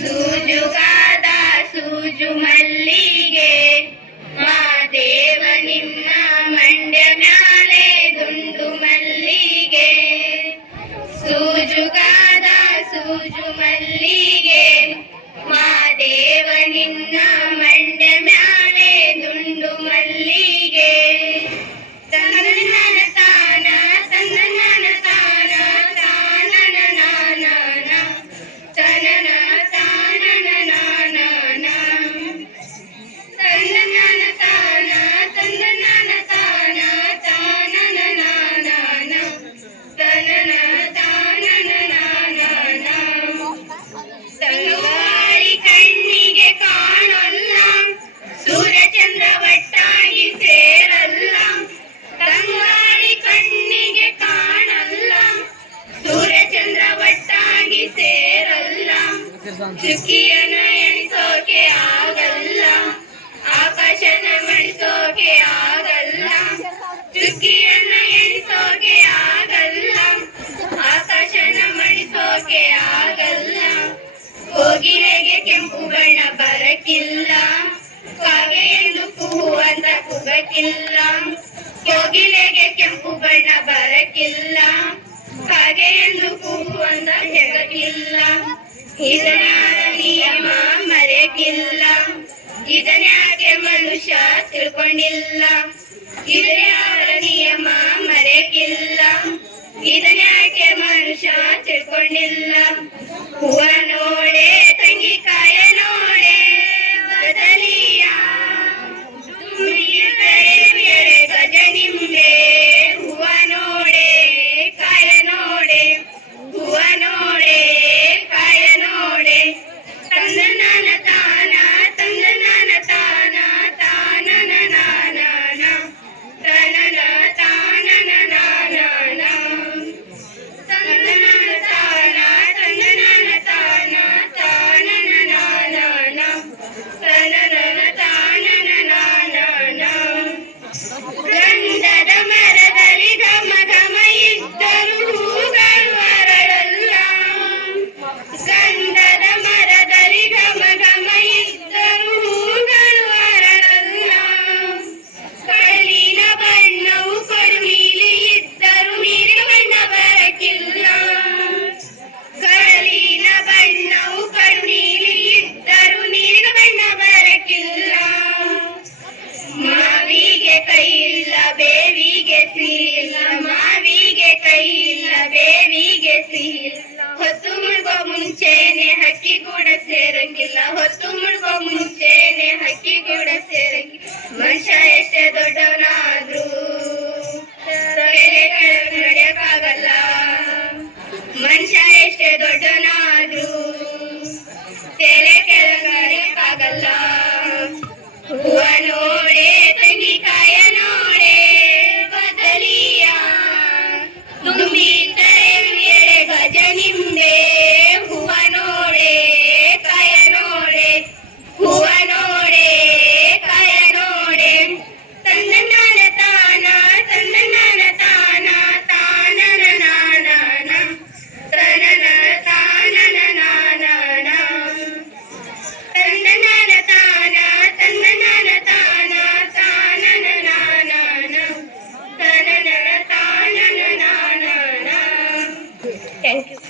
ಸೂಜುಗಾದ ಸೂಜು ಮಲ್ಲಿಗೆ ಮಾದೇವ ನಿನ್ನ ಮಂಡ್ಯ ಮ್ಯಾಲೆ ದುಂಡು ಮಲ್ಲಿಗೆ. ಸೂಜುಗಾದ ಸೂಜು ಮಲ್ಲಿಗೆ ಮಾದೇವ ನಿನ್ನ ಮಂಡ್ಯ ಮ್ಯಾಲೆ ದುಂಡು ಮಲ್ಲಿಗೆ. ತಂದನ ತಾನ ತಂದನ ತಾನ ತಾನನ ನಾನ ತನನ ತಂಗಾಳಿ ಕಣ್ಣಿಗೆ ಕಾಣಲ್ಲ ಸೂರ್ಯಚಂದ್ರ ಒಟ್ಟಾಗಿ ಸೇರಲ್ಲ. ತಂಗಾಳಿ ಕಣ್ಣಿಗೆ ಕಾಣಲ್ಲ ಸೂರ್ಯಚಂದ್ರ ಒಟ್ಟಾಗಿ ಸೇರಲ್ಲ. ಚುಕ್ಕಿಯನ್ನ ಎಣಿಸೋಕೆ ಆಗಲ್ಲ ಆಕಾಶನ ಮಣಿಸೋಕೆ ಆಗಲ್ಲ. ಚುಕ್ಕಿಯನ್ನ ಎಣಿಸೋಕೆ ಆಗಲ್ಲ ಆಕಾಶನ ಮಣಿಸೋಕೆ ಆಗಲ್ಲ. ಕೋಗಿಲೆಗೆ ಕೆಂಪು ಬಣ್ಣ ಬರಕಿಲ್ಲ ಕಾಗೆ ಎಂದು ಕೂಗುವಂತ ಕೂಗಕ್ಕಿಲ್ಲ. ಕೋಗಿಲೆಗೆ ಕೆಂಪು ಬಣ್ಣ ಬರಕಿಲ್ಲ ಕಾಗೆ ಎಂದು ಕೂಗುವಂತ ಹೆಗಕ್ಕಿಲ್ಲ. ಇದನ್ಯಾರ ನಿಯಮ ಮರೆಯಕ್ಕಿಲ್ಲ ಇದನ್ಯಾಕೆ ಮನುಷ್ಯ ತಿಳ್ಕೊಂಡಿಲ್ಲ. ಇದನ್ಯಾರ ನಿಯಮ ಮರೆಯಕ್ಕಿಲ್ಲ ಇದನ್ಯಾಕೆ ಮನುಷ್ಯ ತಿಳ್ಕೊಂಡಿಲ್ಲ. ಹೂವ ನೋಡೆ ತಂಗಿ ಕಾಯ ನೋಡೆ ಬದಲಿಯ ಎಳೆ ಗಜ ನಿಂಬೆ. ಹೂವ ನೋಡೆ ಕಾಯ ನೋಡೆ ಹೂವ ನೋಡೆ ಕಾಯ ನೋಡೆ. ತಂದನ ತಾನ ತಂದನ ತಾನ ತಾನನ ನಾನ ತನನ ತಾನನ ನಾನ ತಂದನ ತಾನ ತಂದನ ತಾನ ತಾನನ ನಾನ ತನನ ತಾನನ ನಾನ. ಗಂಧದ ಮರದಲ್ಲಿ ಘಮ ಘಮ ಇದ್ದರು ಹೂಗಳು ಅರಳಲ್ಲ. ಗಂಧದ ಮರದಲ್ಲಿ ಘಮ ಘಮ ಇದ್ದರು ಹೂಗಳು ಅರಳಲ್ಲ. ಕಡಲಿನ ಬಣ್ಣವು ಕಡು ನೀಲಿ ಇದ್ದರು ನೀರಿನ ಬಣ್ಣ ಬರಕಿಲ್ಲ. ಕಡಲಿನ ಬಣ್ಣವು ಕಡು ನೀಲಿ ಇದ್ದರು ನೀರಿನ ಬಣ್ಣ ಬರಕಿಲ್ಲ. ಮಾವಿಗೆ ಕೈ ಇಲ್ಲ ಬೇವಿಗೆ ಸಿಹಿಲ್ಲ ಮಾವಿಗೆ ಕೈ ಇಲ್ಲ ಬೇವಿಗೆ ಸಿಹಿಲ್ಲ. ಹೊತ್ತು ಮುಳುಗೋ ಮುಂಚೆನೆ ಹಕ್ಕಿ ಕೂಡ ಸೇರಂಗಿಲ್ಲ ಹೊತ್ತು ಮುಳುಗೋ ಮುಂಚೆನೆ ಹಕ್ಕಿ ಕೂಡ ಸೇರಂಗಿಲ್ಲ. ಮನುಷ್ಯ ಎಷ್ಟೇ ದೊಡ್ಡವನಾದ್ರೂ ಕೆರೆ ಕೆಳಗೆ ನಡೆಯಕ್ಕಾಗಲ್ಲ. ಮನುಷ್ಯ ಎಷ್ಟೇ ದೊಡ್ಡವನಾದ್ರೂ ಕೆರೆ ಕೆಳಗೆ ನಡೆಯಕ್ಕಾಗಲ್ಲ. ಹೂವ ನೋಡೆ ತಂಗಿ ಕಾಯ ನೋಡೆ ಬದಲಿಯ ತುಂಬಿದ್ದರೆ ಎಳೆ ಗಜ ನಿಂಬೆ. ಹೂವ ನೋಡೆ ಕಾಯ ನೋಡೆ ಹೂವ ನೋಡೆ ಕಾಯ ನೋಡೆ. ತಂದನ ತಾನ ತಂದನ ತಾನ ತಾನನ ನಾನ ತನನ ತಾನನ ನಾನ ತಂದನ ತಾನ ತಂದನ ತಾನ ತಾನನ ನಾನ ತನನ ತಾನನ ನಾನ. Thank you.